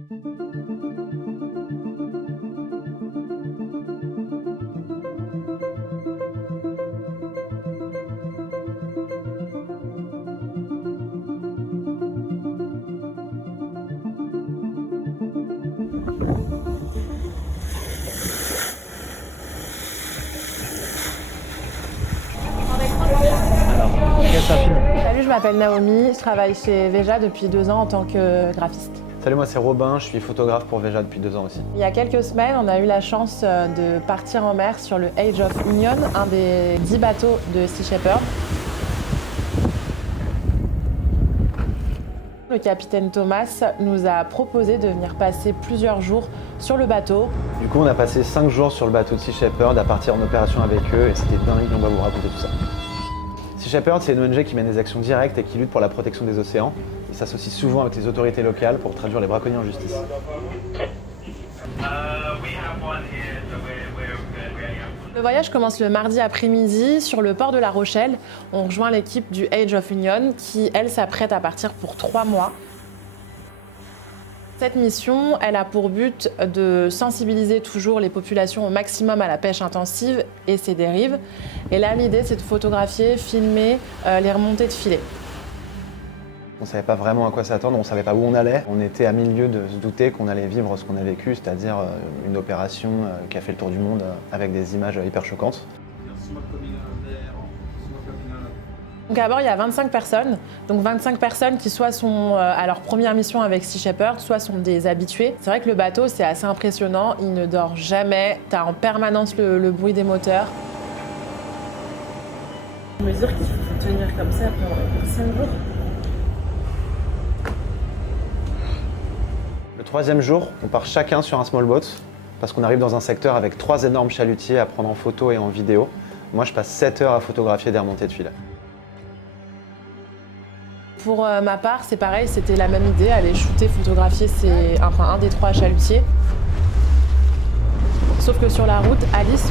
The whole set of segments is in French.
Salut, je m'appelle Naomi, je travaille chez Veja depuis 2 ans en tant que graphiste. Salut, moi c'est Robin, je suis photographe pour Veja depuis 2 ans aussi. Il y a quelques semaines, on a eu la chance de partir en mer sur le Age of Union, un des 10 bateaux de Sea Shepherd. Le capitaine Thomas nous a proposé de venir passer plusieurs jours sur le bateau. Du coup, on a passé 5 jours sur le bateau de Sea Shepherd à partir en opération avec eux et c'était dingue, on va vous raconter tout ça. Sea Shepherd, c'est une ONG qui mène des actions directes et qui lutte pour la protection des océans. Il s'associe souvent avec les autorités locales pour traduire les braconniers en justice. Le voyage commence le mardi après-midi sur le port de La Rochelle. On rejoint l'équipe du Age of Union qui, elle, s'apprête à partir pour 3 mois. Cette mission, elle a pour but de sensibiliser toujours les populations au maximum à la pêche intensive et ses dérives. Et là, l'idée, c'est de photographier, filmer les remontées de filets. On ne savait pas vraiment à quoi s'attendre, on ne savait pas où on allait. On était à milieu de se douter qu'on allait vivre ce qu'on a vécu, c'est-à-dire une opération qui a fait le tour du monde avec des images hyper choquantes. Donc à bord, il y a 25 personnes. Donc 25 personnes qui soit sont à leur première mission avec Sea Shepherd, soit sont des habitués. C'est vrai que le bateau, c'est assez impressionnant. Il ne dort jamais. Tu as en permanence le bruit des moteurs. Mesure qu'il faut tenir comme ça pendant 5 jours. Le 3e jour, on part chacun sur un small boat parce qu'on arrive dans un secteur avec 3 énormes chalutiers à prendre en photo et en vidéo. Moi, je passe 7 heures à photographier des remontées de filets. Pour ma part, c'est pareil, c'était la même idée, aller shooter, photographier un des 3 chalutiers. Sauf que sur la route, Alice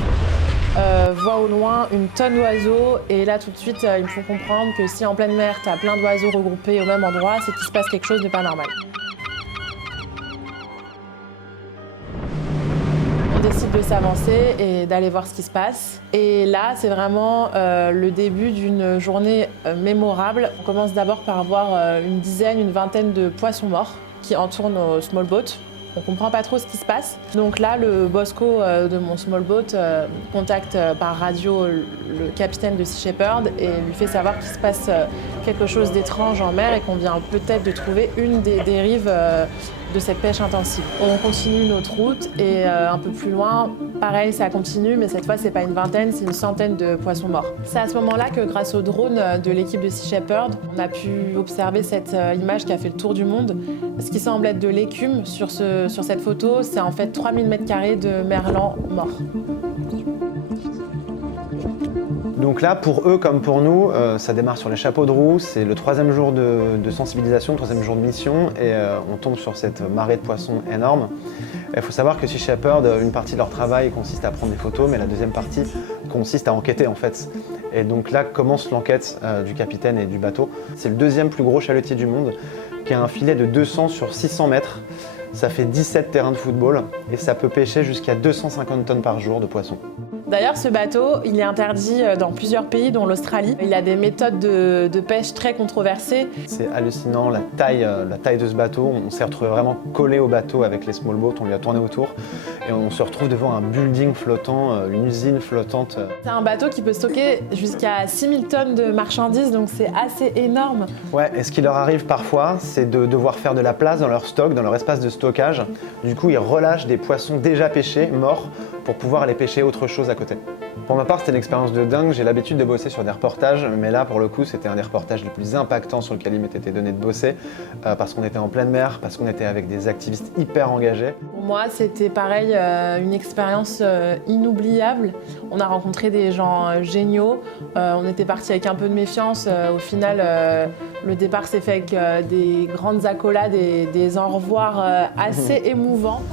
voit au loin une tonne d'oiseaux et là tout de suite, il me faut comprendre que si en pleine mer, tu as plein d'oiseaux regroupés au même endroit, c'est qu'il se passe quelque chose de pas normal. On décide de s'avancer et d'aller voir ce qui se passe. Et là, c'est vraiment le début d'une journée mémorable. On commence d'abord par voir une vingtaine de poissons morts qui entourent nos small boats. On comprend pas trop ce qui se passe. Donc là, le bosco de mon small boat contacte par radio le capitaine de Sea Shepherd et lui fait savoir qu'il se passe quelque chose d'étrange en mer et qu'on vient peut-être de trouver une des dérives de cette pêche intensive. On continue notre route et un peu plus loin, pareil, ça continue, mais cette fois, c'est pas une vingtaine, c'est une centaine de poissons morts. C'est à ce moment-là que grâce au drone de l'équipe de Sea Shepherd, on a pu observer cette image qui a fait le tour du monde. Ce qui semble être de l'écume sur cette photo, c'est en fait 3000 m² de merlan morts. Donc là, pour eux comme pour nous, ça démarre sur les chapeaux de roue, c'est le 3e jour de sensibilisation, le 3e jour de mission, et on tombe sur cette marée de poissons énorme. Il faut savoir que Sea Shepherd, une partie de leur travail consiste à prendre des photos, mais la deuxième partie consiste à enquêter en fait. Et donc là commence l'enquête du capitaine et du bateau. C'est le 2e plus gros chalutier du monde, qui a un filet de 200 sur 600 mètres. Ça fait 17 terrains de football, et ça peut pêcher jusqu'à 250 tonnes par jour de poissons. D'ailleurs, ce bateau, il est interdit dans plusieurs pays, dont l'Australie. Il a des méthodes de pêche très controversées. C'est hallucinant, la taille de ce bateau. On s'est retrouvé vraiment collé au bateau avec les small boats, on lui a tourné autour. Et on se retrouve devant un building flottant, une usine flottante. C'est un bateau qui peut stocker jusqu'à 6000 tonnes de marchandises, donc c'est assez énorme. Ouais, et ce qui leur arrive parfois, c'est de devoir faire de la place dans leur stock, dans leur espace de stockage. Du coup, ils relâchent des poissons déjà pêchés, morts, pour pouvoir aller pêcher autre chose à côté. Pour ma part, c'était une expérience de dingue. J'ai l'habitude de bosser sur des reportages, mais là, pour le coup, c'était un des reportages les plus impactants sur lequel il m'était été donné de bosser, parce qu'on était en pleine mer, parce qu'on était avec des activistes hyper engagés. Pour moi, c'était pareil, une expérience inoubliable. On a rencontré des gens géniaux. On était partis avec un peu de méfiance. Au final, le départ s'est fait avec des grandes accolades et des au revoir assez émouvants.